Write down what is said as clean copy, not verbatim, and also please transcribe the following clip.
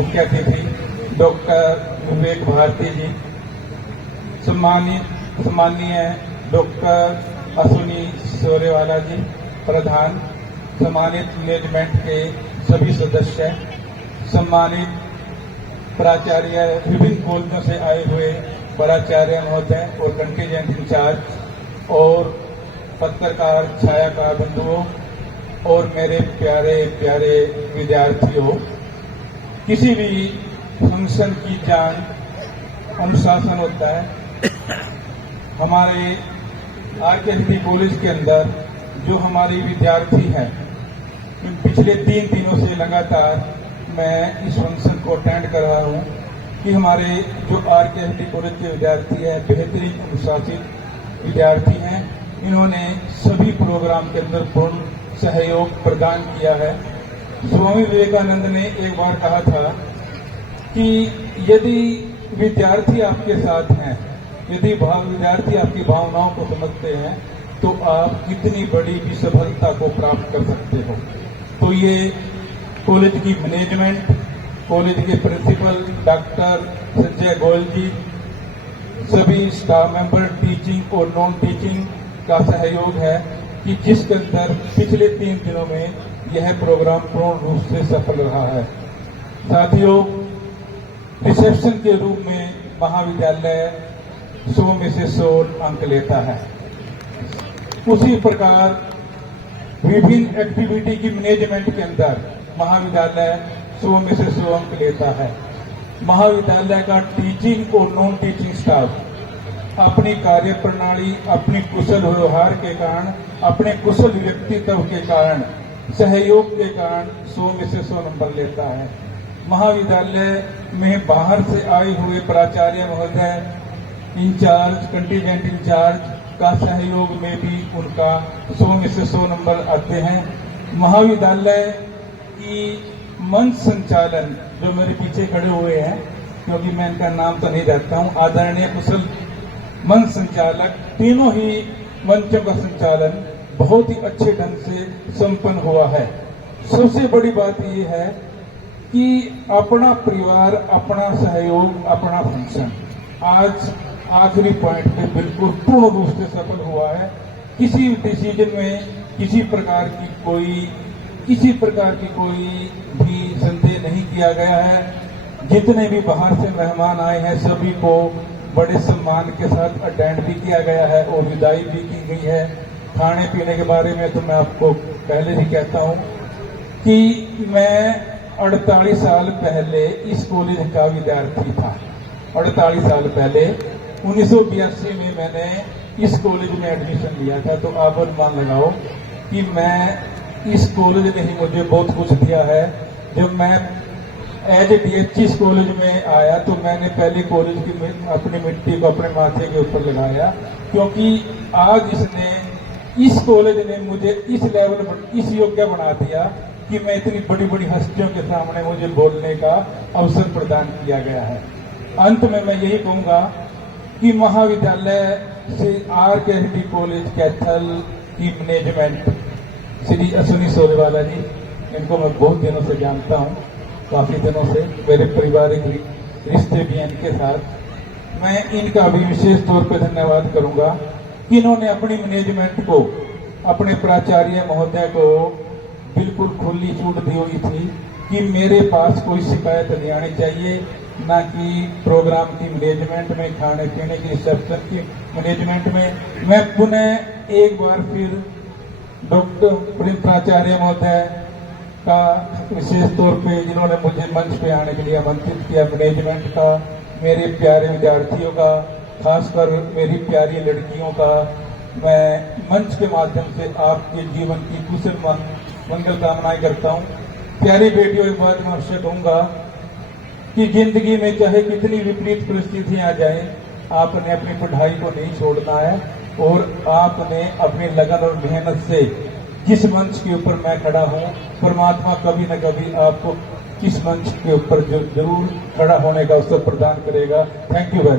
मुख्य अतिथि डॉक्टर विवेक भारती जी, सम्मानीय डॉक्टर अश्विनी सोरेवाला जी प्रधान, सम्मानित मैनेजमेंट के सभी सदस्य, सम्मानित प्राचार्य, विभिन्न कॉलेजों से आए हुए प्राचार्य महोदय और कंटीजेंट इंचार्ज और पत्रकार छायाकार बंधुओं और मेरे प्यारे प्यारे विद्यार्थियों, किसी भी फंक्शन की जान अनुशासन होता है। हमारे आरकेएसडी कॉलेज के अंदर जो हमारे विद्यार्थी हैं, पिछले 3 दिनों से लगातार मैं इस फंक्शन को अटेंड कर रहा हूं कि हमारे जो आरकेएसडी कॉलेज के विद्यार्थी हैं बेहतरीन अनुशासित विद्यार्थी हैं। इन्होंने सभी प्रोग्राम के अंदर पूर्ण सहयोग प्रदान किया है। स्वामी विवेकानंद ने एक बार कहा था कि यदि विद्यार्थी आपके साथ हैं, यदि विद्यार्थी आपकी भावनाओं को समझते हैं, तो आप कितनी बड़ी भी सफलता को प्राप्त कर सकते हो। तो ये कॉलेज की मैनेजमेंट, कॉलेज के प्रिंसिपल डॉक्टर संजय गोयल जी, सभी स्टाफ मेंबर, टीचिंग और नॉन टीचिंग का सहयोग है कि जिसके अंदर पिछले 3 दिनों में यह प्रोग्राम पूर्ण रूप से सफल रहा है। साथियों, रिसेप्शन के रूप में महाविद्यालय 100 में से 100 अंक लेता है। उसी प्रकार विभिन्न एक्टिविटी की मैनेजमेंट के अंदर महाविद्यालय 100 में से 100 अंक लेता है। महाविद्यालय का टीचिंग और नॉन टीचिंग स्टाफ अपनी कार्य प्रणाली, अपनी कुशल व्यवहार के कारण, अपने कुशल व्यक्तित्व के कारण, सहयोग के कारण 100 में से 100 नंबर लेता है। महाविद्यालय में बाहर से आए हुए प्राचार्य महोदय, इंचार्ज, कंटीजेंट इंचार्ज का सहयोग में भी उनका 100 में से 100 नंबर आते हैं। महाविद्यालय की मंच संचालन, जो मेरे पीछे खड़े हुए हैं, क्योंकि मैं इनका नाम तो नहीं जानता हूं, आदरणीय कुशल मंच संचालक, तीनों ही मंचों का संचालन बहुत ही अच्छे ढंग से संपन्न हुआ है। सबसे बड़ी बात यह है कि अपना परिवार, अपना सहयोग, अपना फंक्शन आज आखिरी पॉइंट पे बिल्कुल पूर्ण रूप से सफल हुआ है। किसी डिसीजन में किसी प्रकार की कोई भी संदेह नहीं किया गया है। जितने भी बाहर से मेहमान आए हैं सभी को बड़े सम्मान के साथ अटेंड भी किया गया है और विदाई भी की गई है। खाने पीने के बारे में तो मैं आपको पहले ही कहता हूं कि मैं 48 साल पहले इस कॉलेज का विद्यार्थी था। 48 साल पहले 1982 में मैंने इस कॉलेज में एडमिशन लिया था। तो आप अनुमान लगाओ कि मैं इस कॉलेज ने ही मुझे बहुत कुछ दिया है। जब मैं एज ए डीएच इस कॉलेज में आया तो मैंने पहले कॉलेज की अपनी मिट्टी को अपने माथे के ऊपर लगाया, क्योंकि आज इस कॉलेज ने मुझे इस लेवल पर इस योग्य बना दिया कि मैं इतनी बड़ी बड़ी हस्तियों के सामने मुझे बोलने का अवसर प्रदान किया गया है। अंत में मैं यही कहूंगा कि महाविद्यालय से आरकेएसडी कॉलेज कैथल की मैनेजमेंट श्री अश्विनी सोरेवाला जी, इनको मैं बहुत दिनों से जानता हूं, काफी दिनों से मेरे पारिवारिक रिश्ते भी हैं इनके साथ। मैं इनका भी विशेष तौर पर धन्यवाद करूंगा कि इन्होंने अपनी मैनेजमेंट को, अपने प्राचार्य महोदय को बिल्कुल खुली छूट दी हुई थी कि मेरे पास कोई शिकायत नहीं आनी चाहिए, ना कि प्रोग्राम की मैनेजमेंट में, खाने पीने की, रिसेप्शन की मैनेजमेंट में। मैं पुनः एक बार फिर डॉक्टर प्राचार्य महोदय का विशेष तौर पे जिन्होंने मुझे मंच पे आने के लिए आमंत्रित किया, मैनेजमेंट का, मेरे प्यारे विद्यार्थियों का, खासकर मेरी प्यारी लड़कियों का, मैं मंच के माध्यम से आपके जीवन की कुशल मंगल कामनाएं करता हूं। प्यारी बेटियों, एक बात मैं आपसे कहूंगा कि जिंदगी में चाहे कितनी विपरीत परिस्थितियां आ जाए, आपने अपनी पढ़ाई को नहीं छोड़ना है और आपने अपनी लगन और मेहनत से जिस मंच के ऊपर मैं खड़ा हूं, परमात्मा कभी न कभी आपको इस मंच के ऊपर जरूर खड़ा होने का अवसर प्रदान करेगा। Thank you very much.